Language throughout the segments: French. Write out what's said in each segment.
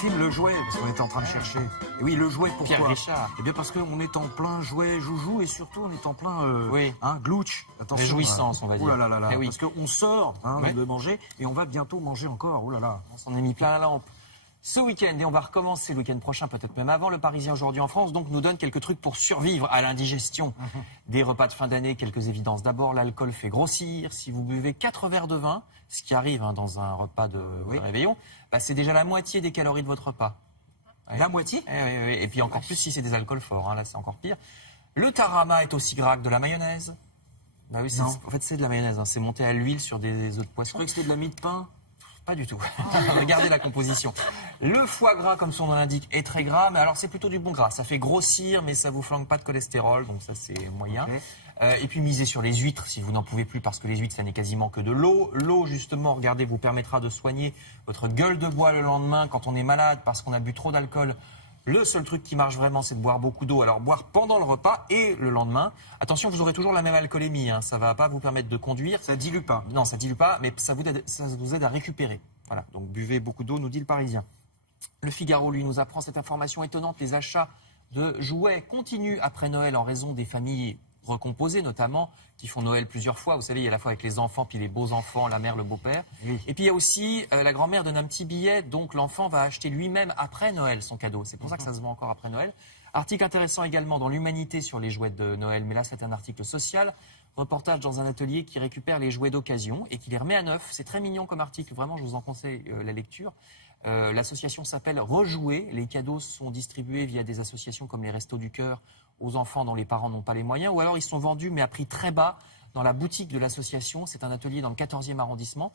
film Le Jouet, parce qu'on était en train de chercher. Et oui, Le Jouet, pourquoi? Pierre Richard. Eh bien parce qu'on est en plein jouet joujou et surtout on est en plein Oui. glouch. Attention, Réjouissance, on va dire. Ouh là là là là. Eh oui. Parce qu'on sort Ouais. de manger et on va bientôt manger encore. Ouh là là. On s'en est mis plein la lampe. Ce week-end, et on va recommencer le week-end prochain, peut-être même avant, le Parisien aujourd'hui en France, donc nous donne quelques trucs pour survivre à l'indigestion. Des repas de fin d'année, quelques évidences. D'abord, l'alcool fait grossir. Si vous buvez 4 verres de vin, ce qui arrive dans un repas de réveillon, bah, c'est déjà la moitié des calories de votre repas. Ouais. La moitié? Et puis encore plus si c'est des alcools forts, là c'est encore pire. Le tarama est aussi gras que de la mayonnaise. Bah oui, Non. en fait c'est de la mayonnaise, c'est monté à l'huile sur des œufs de Je poisson. croyais que c'était de la mie de pain. Pas du tout. Regardez la composition. Le foie gras, comme son nom l'indique, est très gras, mais alors c'est plutôt du bon gras. Ça fait grossir, mais ça vous flanque pas de cholestérol, donc ça c'est moyen. Okay. Et puis misez sur les huîtres si vous n'en pouvez plus, parce que les huîtres ça n'est quasiment que de l'eau. L'eau justement, regardez, vous permettra de soigner votre gueule de bois le lendemain quand on est malade parce qu'on a bu trop d'alcool. Le seul truc qui marche vraiment, c'est de boire beaucoup d'eau. Alors boire pendant le repas et le lendemain. Attention, vous aurez toujours la même alcoolémie. Ça ne va pas vous permettre de conduire. Ça dilue pas. Non, ça dilue pas, mais ça vous aide à récupérer. Voilà, donc buvez beaucoup d'eau, nous dit le Parisien. Le Figaro, lui, nous apprend cette information étonnante. Les achats de jouets continuent après Noël en raison des familles recomposées, notamment, qui font Noël plusieurs fois. Vous savez, il y a à la fois avec les enfants, puis les beaux-enfants, la mère, le beau-père. Oui. Et puis il y a aussi la grand-mère donne un petit billet, donc l'enfant va acheter lui-même après Noël son cadeau. C'est pour ça que ça se vend encore après Noël. Article intéressant également dans l'Humanité sur les jouets de Noël, mais là c'est un article social. Reportage dans un atelier qui récupère les jouets d'occasion et qui les remet à neuf. C'est très mignon comme article, vraiment je vous en conseille la lecture. L'association s'appelle Rejouer. Les cadeaux sont distribués via des associations comme les Restos du Cœur aux enfants dont les parents n'ont pas les moyens, ou alors ils sont vendus mais à prix très bas dans la boutique de l'association. C'est un atelier dans le 14e arrondissement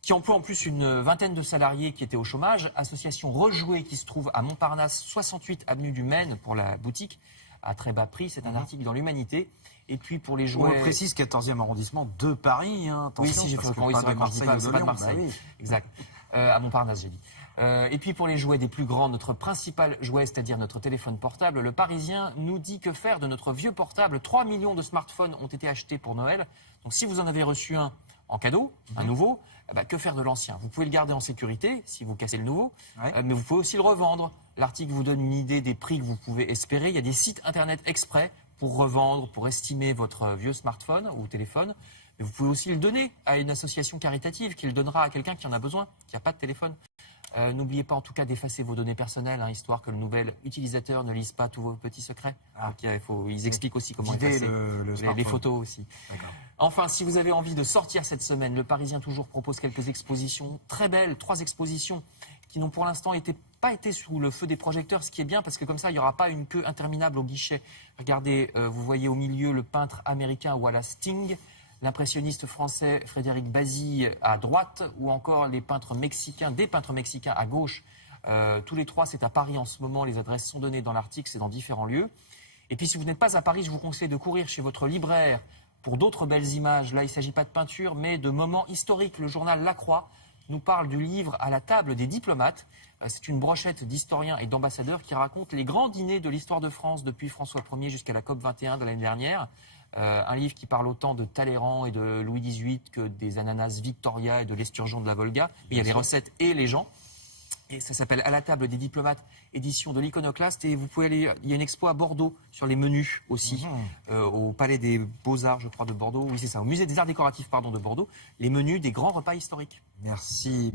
qui emploie en plus une vingtaine de salariés qui étaient au chômage. Association Rejouer qui se trouve à Montparnasse, 68 avenue du Maine pour la boutique, à très bas prix. C'est un article dans l'Humanité. Et puis pour les jouets... On précise 14e arrondissement de Paris. Attention, oui, si j'ai fait oui, c'est vrai, quand je dis pas, c'est pas de Marseille. Bah oui. Exact. À Montparnasse, j'ai dit. Et puis pour les jouets des plus grands, notre principal jouet, c'est-à-dire notre téléphone portable, le Parisien nous dit que faire de notre vieux portable. 3 millions de smartphones ont été achetés pour Noël. Donc si vous en avez reçu un en cadeau, un nouveau, que faire de l'ancien? Vous pouvez le garder en sécurité si vous cassez le nouveau, mais vous pouvez aussi le revendre. L'article vous donne une idée des prix que vous pouvez espérer. Il y a des sites internet exprès pour revendre, pour estimer votre vieux smartphone ou téléphone. Mais vous pouvez aussi le donner à une association caritative qui le donnera à quelqu'un qui en a besoin, qui n'a pas de téléphone. N'oubliez pas en tout cas d'effacer vos données personnelles, histoire que le nouvel utilisateur ne lise pas tous vos petits secrets. Donc, ils expliquent aussi comment effacer les photos aussi. Enfin, si vous avez envie de sortir cette semaine, le Parisien toujours propose quelques expositions très belles, 3 expositions qui n'ont pour l'instant pas été sous le feu des projecteurs, ce qui est bien parce que comme ça, il n'y aura pas une queue interminable au guichet. Regardez, vous voyez au milieu le peintre américain Wallace Sting, l'impressionniste français Frédéric Bazille à droite, ou encore des peintres mexicains à gauche. Tous les 3, c'est à Paris en ce moment. Les adresses sont données dans l'article, c'est dans différents lieux. Et puis si vous n'êtes pas à Paris, je vous conseille de courir chez votre libraire pour d'autres belles images. Là, il ne s'agit pas de peinture, mais de moments historiques. Le journal La Croix nous parle du livre À la table des diplomates. C'est une brochette d'historiens et d'ambassadeurs qui raconte les grands dîners de l'histoire de France depuis François Ier jusqu'à la COP 21 de l'année dernière. Un livre qui parle autant de Talleyrand et de Louis XVIII que des ananas Victoria et de l'esturgeon de la Volga. Mais il y a les recettes et les gens. Et ça s'appelle À la table des diplomates, édition de l'Iconoclaste. Et vous pouvez aller, il y a une expo à Bordeaux sur les menus aussi, au Palais des Beaux-Arts, je crois, de Bordeaux. Oui, c'est ça, au Musée des Arts Décoratifs, de Bordeaux. Les menus des grands repas historiques. Merci.